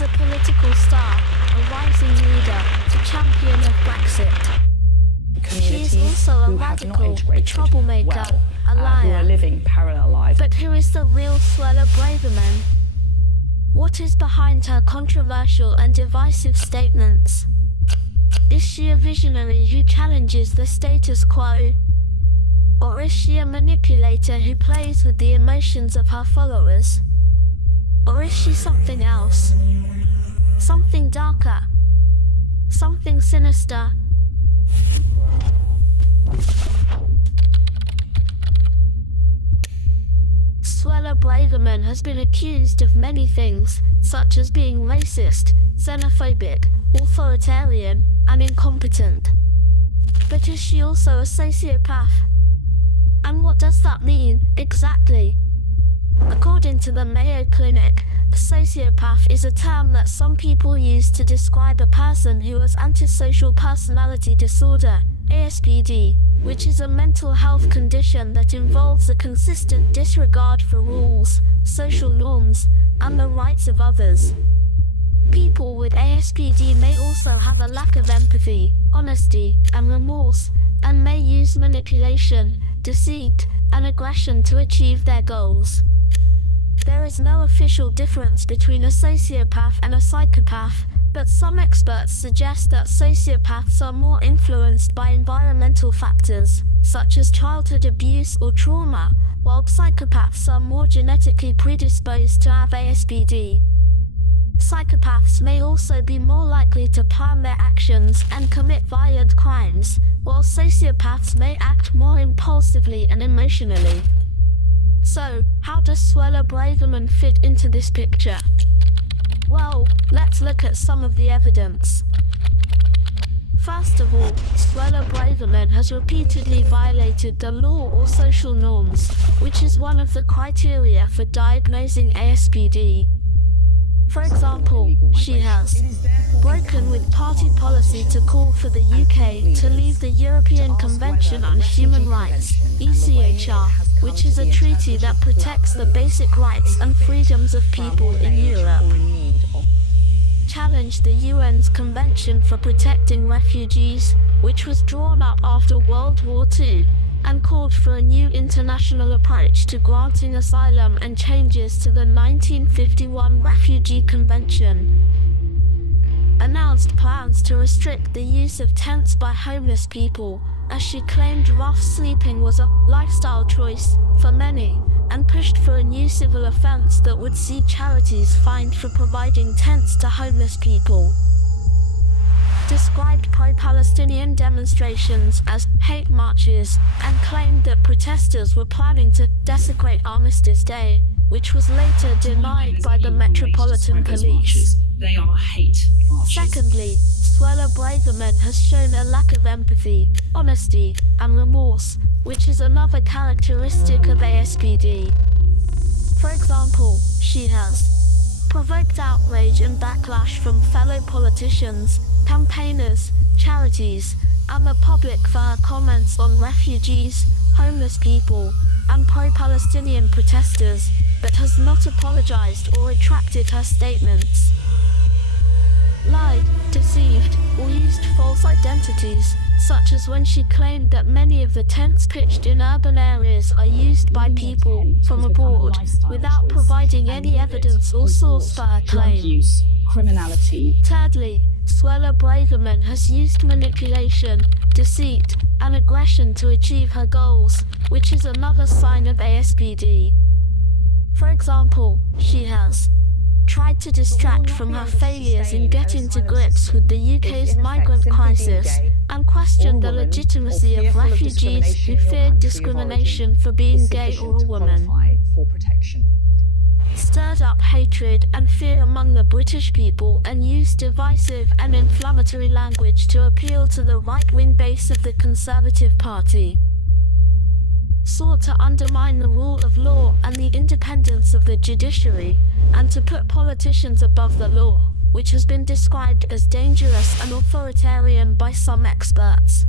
is a political star, a rising leader, a champion of Brexit. She is also a radical, a troublemaker, a liar. Who are living parallel lives. But who is the real Suella Braverman? What is behind her controversial and divisive statements? Is she a visionary who challenges the status quo? Or is she a manipulator who plays with the emotions of her followers? Or is she something else? Something darker? Something sinister? Suella Braverman has been accused of many things, such as being racist, xenophobic, authoritarian, and incompetent. But is she also a sociopath? And what does that mean, exactly? According to the Mayo Clinic, a sociopath is a term that some people use to describe a person who has antisocial personality disorder, ASPD, which is a mental health condition that involves a consistent disregard for rules, social norms, and the rights of others. People with ASPD may also have a lack of empathy, honesty, and remorse, and may use manipulation, deceit, and aggression to achieve their goals. There is no official difference between a sociopath and a psychopath, but some experts suggest that sociopaths are more influenced by environmental factors, such as childhood abuse or trauma, while psychopaths are more genetically predisposed to have ASPD. Psychopaths may also be more likely to plan their actions and commit violent crimes, while sociopaths may act more impulsively and emotionally. So, how does Suella Braverman fit into this picture? Well, let's look at some of the evidence. First of all, Suella Braverman has repeatedly violated the law or social norms, which is one of the criteria for diagnosing ASPD. For example, she has broken with party policy to call for the UK to leave the European Convention on Human Rights, ECHR, which is a treaty that protects the basic rights and freedoms of people in Europe. Challenged the UN's Convention for Protecting Refugees, which was drawn up after World War II, and called for a new international approach to granting asylum and changes to the 1951 Refugee Convention. Announced plans to restrict the use of tents by homeless people, as she claimed rough sleeping was a lifestyle choice for many, and pushed for a new civil offense that would see charities fined for providing tents to homeless people. Described pro-Palestinian demonstrations as hate marches and claimed that protesters were planning to desecrate Armistice Day, which was later denied by the Metropolitan Police. They are hate marches. Secondly, Suella Braverman has shown a lack of empathy, honesty, and remorse, which is another characteristic of ASPD. For example, she has provoked outrage and backlash from fellow politicians, campaigners, charities, and the public for her comments on refugees, homeless people, and pro-Palestinian protesters, but has not apologized or retracted her statements. Lied, deceived, or used false identities, such as when she claimed that many of the tents pitched in urban areas are used by people from abroad, without providing any evidence or source for her claim. Drug use, criminality. Thirdly, Suella Braverman has used manipulation, deceit, and aggression to achieve her goals, which is another sign of ASPD. For example, she has tried to distract from her failures in getting to grips with the UK's migrant crisis, and questioned the legitimacy of refugees who feared discrimination for being gay or a woman. Stirred up hatred and fear among the British people and used divisive and inflammatory language to appeal to the right-wing base of the Conservative Party. Sought to undermine the rule of law and the independence of the judiciary, and to put politicians above the law, which has been described as dangerous and authoritarian by some experts.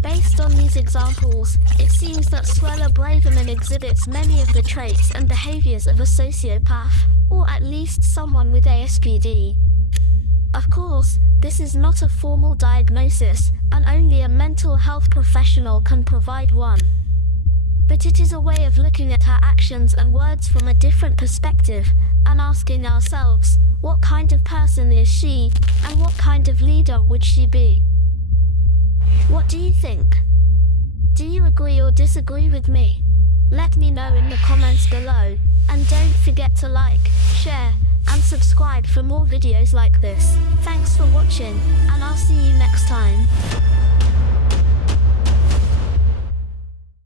Based on these examples, it seems that Suella Braverman exhibits many of the traits and behaviors of a sociopath. or at least someone with ASPD. Of course, this is not a formal diagnosis, and only a mental health professional can provide one. But it is a way of looking at her actions and words from a different perspective, and asking ourselves, what kind of person is she, and what kind of leader would she be? What do you think? Do you agree or disagree with me? Let me know in the comments below, and don't forget to like, share, and subscribe for more videos like this. Thanks for watching, and I'll see you next time.